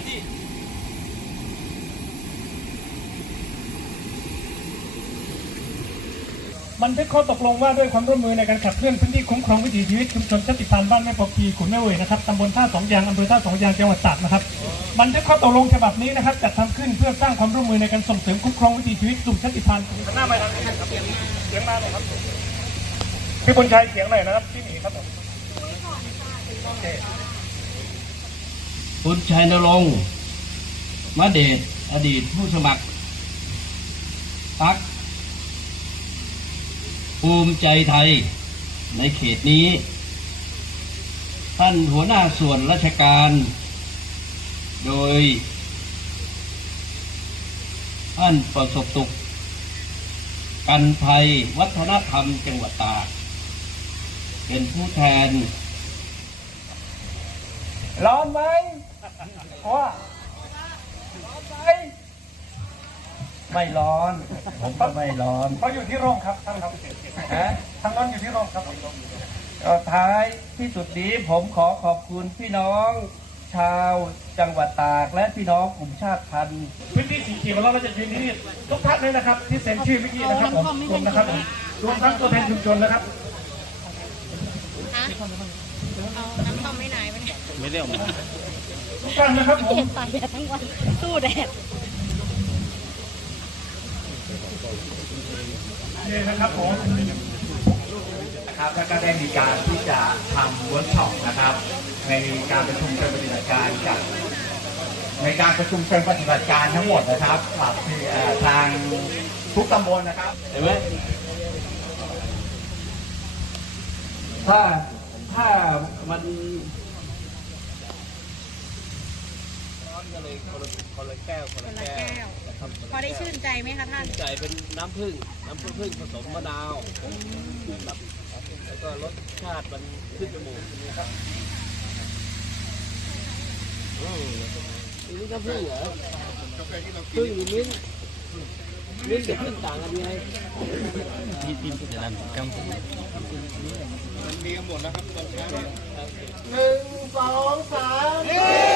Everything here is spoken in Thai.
ับพี่มันเป็นข้อตกลงว่าด้วยความร่วมมือในการขับเคลื่อนพื้นที่คุ้มครองวิถีชีวิตชุมชนชาติพันธุ์บ้านแม่ปอปีขุนแม่เวยนะครับตำบลท่าสองยางอำเภอท่าสองยางจังหวัดตากนะครับ มันเป็นข้อตกลงฉบับนี้นะครับจัดทำขึ้นเพื่อสร้างความร่วมมือในการส่งเสริมคุ้มครองวิถีชีวิตกลุ่มชาติพันธุ์หน้าไปทางนี้ครับเสียงเสียงมาหน่อยครับพี่บุญชัยเสียงหน่อยนะครับพี่หมีครับผมโอเค คุณชัยนรงค์มะเดชอดีตผู้สมัครพักภูมิใจไทยในเขตนี้ ท่านหัวหน้าส่วนราชการ โดย ท่านประสบตุก กันภัยวัฒนธรรมจังหวัดตากเป็นผู้แทนร้อนไหม ว่าร้อนไหมไม่ร้อน ผมก็ไม่ร้อนเขาอยู่ที่โรงครับท่านครับฮะทางนั้นอยู่ที่โรงครับก็ท้ายที่สุดนี้ผมขอขอบคุณพี่น้องชาวจังหวัดตากและพี่น้องกลุ่มชาติพันธุ์พื้นที่สีเขียวเราจะยืนที่นี่ทุกท่านเลยนะครับ ที่เซ็นชื่อเมื่อกี้นะครับผมรวมนะครับผมรวมทั้งตัวแทนชุมชนนะครับฮะ เอาน้ำต้มไม่ไหนไปเนี่ยทุกท่านนะครับผมเห็นตากแดดทั้งวันสู้แดดนี่นะครับผมนะครับแล้วก็ได้มีการที่จะทำเวิร์กช็อปนะครับ ในการประชุมเชิงปฏิบัติการกับในการประชุมเชิงปฏิบัติการทั้งหมดนะครับกับที่เอ่อทางทุกตำบลนะครับเห็นไหมถ้า ถ้ามันคนละแก้วพอได้ชื่นใจไหมคะท่าน ใส่เป็นน้ำผึ้งน้ำผึ้งผสมมะนาวครับแล้วก็รสชาติมันขึ้นจมูกนะครับอืมอันนี้น้ำผึ้งเหรอผึ้งหรือมิ้นท์ มิ้นท์กับผึ้งต่างกันยังไงมีมีเดี๋ยวนั้นกำหนึ่งสองสาม